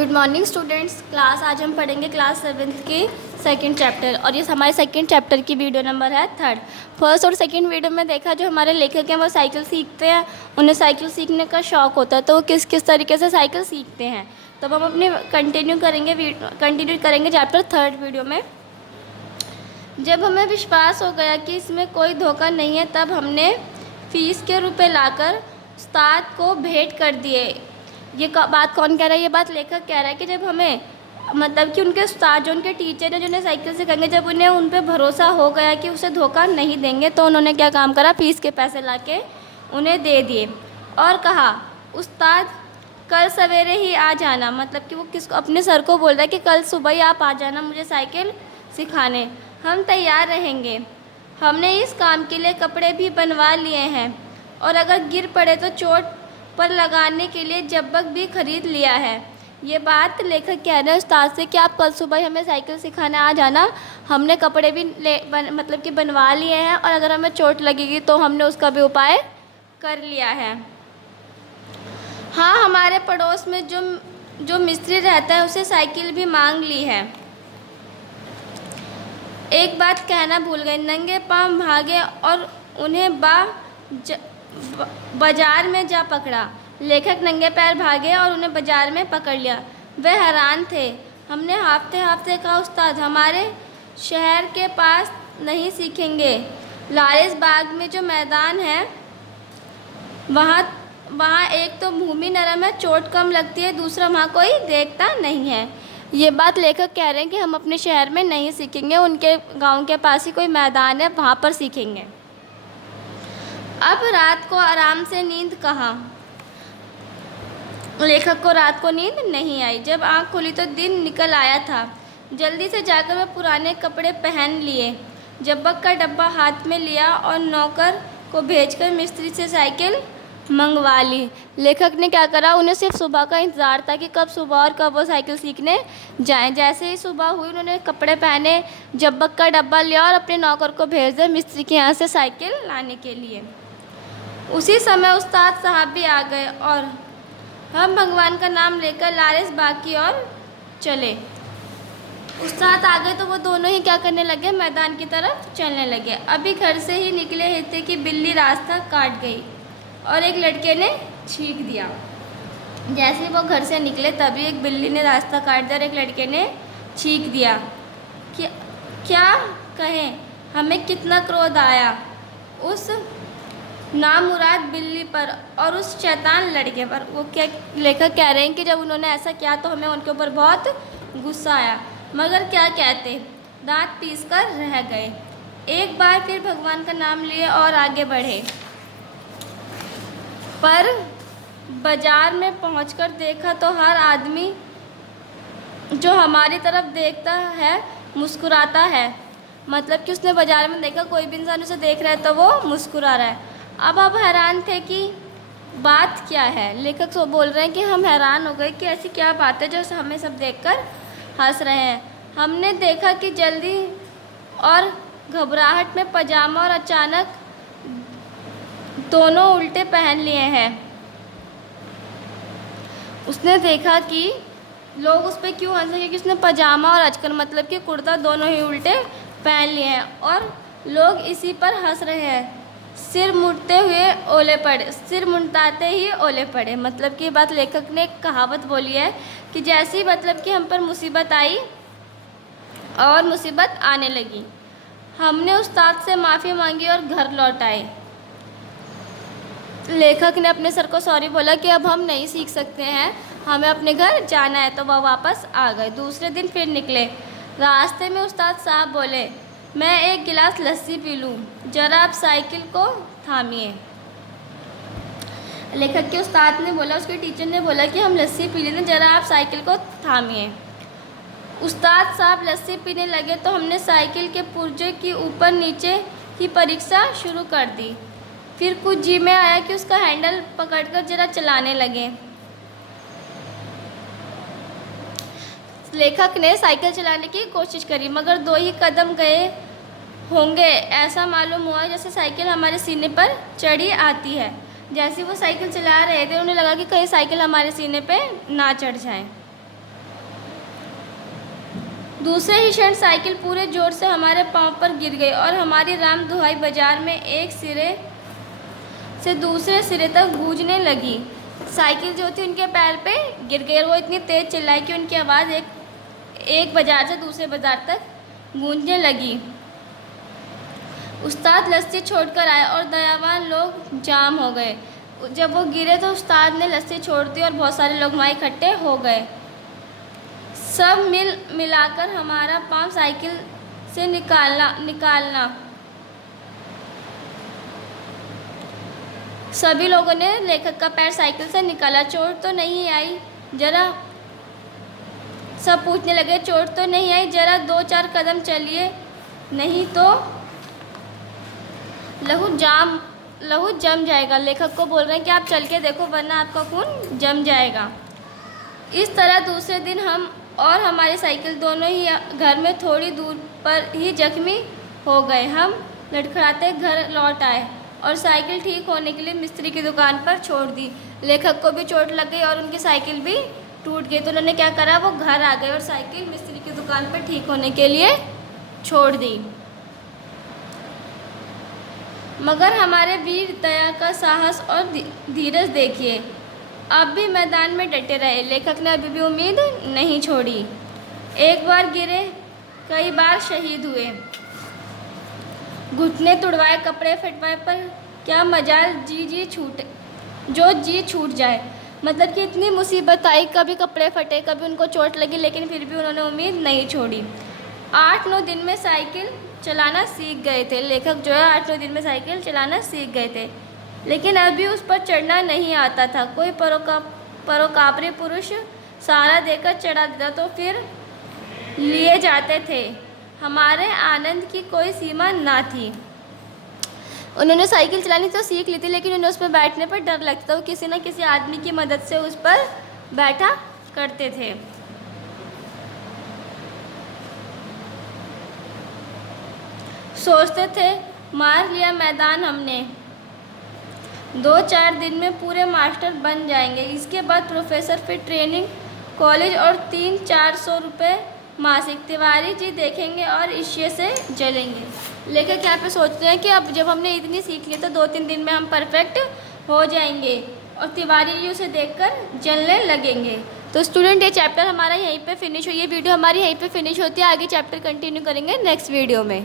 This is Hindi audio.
Good morning students. क्लास आज हम पढ़ेंगे क्लास 7th के सेकंड चैप्टर, और ये हमारे सेकंड चैप्टर की वीडियो नंबर है 3rd। फर्स्ट और सेकंड वीडियो में देखा जो हमारे लेखक हैं वो साइकिल सीखते हैं, उन्हें साइकिल सीखने का शौक़ होता है, तो वो किस किस तरीके से साइकिल सीखते हैं। तब हम अपने कंटिन्यू करेंगे चैप्टर 3rd वीडियो में। जब हमें विश्वास हो गया कि इसमें कोई धोखा नहीं है, तब हमने फ़ीस के रुपए लाकर उस्ताद को भेंट कर दिए। ये बात कौन कह रहा है? ये बात लेखक कह रहा है कि जब हमें मतलब कि उनके उस्ताद जो उनके टीचर हैं, जो उन्हें साइकिल सिखाएंगे, जब उन्हें उन पे भरोसा हो गया कि उसे धोखा नहीं देंगे, तो उन्होंने क्या काम करा, फ़ीस के पैसे लाके उन्हें दे दिए और कहा उस्ताद कल सवेरे ही आ जाना। मतलब कि वो किसको, अपने सर को बोल रहा है कि कल सुबह ही आप आ जाना मुझे साइकिल सिखाने, हम तैयार रहेंगे। हमने इस काम के लिए कपड़े भी बनवा लिए हैं और अगर गिर पड़े तो चोट पर लगाने के लिए जब्बक भी खरीद लिया है। ये बात लेखक कह रहे हैं उस्ताद से कि आप कल सुबह हमें साइकिल सिखाने आ जाना, हमने कपड़े भी मतलब कि बनवा लिए हैं और अगर हमें चोट लगेगी तो हमने उसका भी उपाय कर लिया है। हाँ, हमारे पड़ोस में जो मिस्त्री रहता है उसे साइकिल भी मांग ली है। एक बात कहना भूल गए, नंगे पाँव भागे और उन्हें बाजार में जा पकड़ा। लेखक नंगे पैर भागे और उन्हें बाजार में पकड़ लिया। वे हैरान थे। हमने हाफते हाफते कहा उस्ताद हमारे शहर के पास नहीं सीखेंगे, लारिस बाग में जो मैदान है वहाँ एक तो भूमि नरम है, चोट कम लगती है, दूसरा वहाँ कोई देखता नहीं है। ये बात लेखक कह रहे हैं कि हम अपने शहर में नहीं सीखेंगे, उनके गांव के पास ही कोई मैदान है वहाँ पर सीखेंगे। अब रात को आराम से नींद कहाँ? लेखक को रात को नींद नहीं आई। जब आँख खुली तो दिन निकल आया था। जल्दी से जाकर वह पुराने कपड़े पहन लिए, जब्बक का डब्बा हाथ में लिया और नौकर को भेजकर मिस्त्री से साइकिल मंगवा ली। लेखक ने क्या करा, उन्हें सिर्फ सुबह का इंतज़ार था कि कब सुबह और कब वो साइकिल सीखने जाएं। जैसे ही सुबह हुई उन्होंने कपड़े पहने, जब्बक का डब्बा लिया और अपने नौकर को भेज दिया मिस्त्री के यहाँ से साइकिल लाने के लिए। उसी समय उस्ताद साहब भी आ गए और हम भगवान का नाम लेकर लारिस बाग की ओर चले। उस्ताद आ गए तो वो दोनों ही क्या करने लगे, मैदान की तरफ चलने लगे। अभी घर से ही निकले ही थे कि बिल्ली रास्ता काट गई और एक लड़के ने छींक दिया। जैसे ही वो घर से निकले तभी एक बिल्ली ने रास्ता काट दिया और एक लड़के ने छींक दिया। क्या कहें, हमें कितना क्रोध आया उस नामुराद बिल्ली पर और उस शैतान लड़के पर। वो क्या, लेखक कह रहे हैं कि जब उन्होंने ऐसा किया तो हमें उनके ऊपर बहुत गुस्सा आया, मगर क्या कहते, दांत पीस कर रह गए। एक बार फिर भगवान का नाम लिए और आगे बढ़े, पर बाजार में पहुंचकर देखा तो हर आदमी जो हमारी तरफ देखता है मुस्कुराता है। मतलब कि उसने बाजार में देखा कोई भी इंसान उसे देख रहा है तो वो मुस्कुरा रहा है। अब हैरान थे कि बात क्या है। लेखक बोल रहे हैं कि हम हैरान हो गए कि ऐसी क्या बात है जो हमें सब देखकर हंस रहे हैं। हमने देखा कि जल्दी और घबराहट में पजामा और अचानक दोनों उल्टे पहन लिए हैं। उसने देखा कि लोग उस पर क्यों हंस रहे हैं, कि उसने पजामा और अचकन मतलब कि कुर्ता दोनों ही उल्टे पहन लिए हैं और लोग इसी पर हंस रहे हैं। सिर मुंडाते ही ओले पड़े। मतलब कि बात लेखक ने एक कहावत बोली है कि जैसी मतलब कि हम पर मुसीबत आई और मुसीबत आने लगी। हमने उस्ताद से माफ़ी मांगी और घर लौट आए। लेखक ने अपने सर को सॉरी बोला कि अब हम नहीं सीख सकते हैं, हमें अपने घर जाना है, तो वह वापस आ गए। दूसरे दिन फिर निकले। रास्ते में उस्ताद साहब बोले, मैं एक गिलास लस्सी पी लूँ, जरा आप साइकिल को थामिए। लेखक के उस्ताद ने बोला, उसके टीचर ने बोला कि हम लस्सी पी लेते, जरा आप साइकिल को थामिए। उस्ताद साहब लस्सी पीने लगे तो हमने साइकिल के पुर्जे की ऊपर नीचे की परीक्षा शुरू कर दी। फिर कुछ जी में आया कि उसका हैंडल पकड़कर जरा चलाने लगे। लेखक ने साइकिल चलाने की कोशिश करी, मगर 2 ही कदम गए होंगे ऐसा मालूम हुआ जैसे साइकिल हमारे सीने पर चढ़ी आती है। जैसे वो साइकिल चला रहे थे उन्हें लगा कि कहीं साइकिल हमारे सीने पे ना चढ़ जाए। दूसरे ही क्षण साइकिल पूरे जोर से हमारे पांव पर गिर गई और हमारी राम दुहाई बाजार में एक सिरे से दूसरे सिरे तक गूंजने लगी। साइकिल जो थी उनके पैर पे गिर गई और वो इतनी तेज़ चिल्लाई कि उनकी आवाज़ एक बाज़ार से दूसरे बाज़ार तक गूंजने लगी। उस्ताद लस्सी छोड़कर आए और दयावान लोग जाम हो गए। जब वो गिरे तो उस्ताद ने लस्सी छोड़ दी और बहुत सारे लोग वहाँ इकट्ठे हो गए। सब मिलाकर हमारा पाँव साइकिल से निकालना सभी लोगों ने लेखक का पैर साइकिल से निकाला। चोट तो नहीं आई जरा, सब पूछने लगे चोट तो नहीं आई, जरा 2-4 कदम चलिए नहीं तो लहू जम जाएगा। लेखक को बोल रहे हैं कि आप चल के देखो वरना आपका खून जम जाएगा। इस तरह दूसरे दिन हम और हमारी साइकिल दोनों ही घर में थोड़ी दूर पर ही जख्मी हो गए। हम लड़खड़ाते घर लौट आए और साइकिल ठीक होने के लिए मिस्त्री की दुकान पर छोड़ दी। लेखक को भी चोट लग गई और उनकी साइकिल भी टूट गई, तो उन्होंने क्या करा, वो घर आ गए और साइकिल मिस्त्री की दुकान पर ठीक होने के लिए छोड़ दी। मगर हमारे वीर दया का साहस और धीरज देखिए, अब भी मैदान में डटे रहे। लेखक ने अभी भी उम्मीद नहीं छोड़ी। एक बार गिरे, कई बार शहीद हुए, घुटने तुड़वाए, कपड़े फटवाए, पर क्या मजाल जी छूट जाए। मतलब कि इतनी मुसीबत आई, कभी कपड़े फटे, कभी उनको चोट लगी, लेकिन फिर भी उन्होंने उम्मीद नहीं छोड़ी। 8-9 दिन में साइकिल चलाना सीख गए थे। लेखक जो है 8-9 दिन में साइकिल चलाना सीख गए थे, लेकिन अभी उस पर चढ़ना नहीं आता था। कोई परोकापरी पुरुष सहारा देकर चढ़ा देता तो फिर लिए जाते थे। हमारे आनंद की कोई सीमा ना थी। उन्होंने साइकिल चलानी तो सीख ली थी, लेकिन उन्हें उस पर बैठने पर डर लगता था। वो किसी न किसी आदमी की मदद से उस पर बैठा करते थे। सोचते थे मार लिया मैदान हमने, 2-4 दिन में पूरे मास्टर बन जाएंगे। इसके बाद प्रोफेसर, फिर ट्रेनिंग, कॉलेज और 300-400 रुपये मासिक। तिवारी जी देखेंगे और ईर्ष्या से जलेंगे। लेखक यहाँ पे सोचते हैं कि अब जब हमने इतनी सीख ली तो 2-3 दिन में हम परफेक्ट हो जाएंगे और तिवारी जी उसे देखकर जलने लगेंगे। तो स्टूडेंट, ये चैप्टर हमारा यहीं पे फिनिश हुई, ये वीडियो हमारी यहीं पे फिनिश होती है। आगे चैप्टर कंटिन्यू करेंगे नेक्स्ट वीडियो में।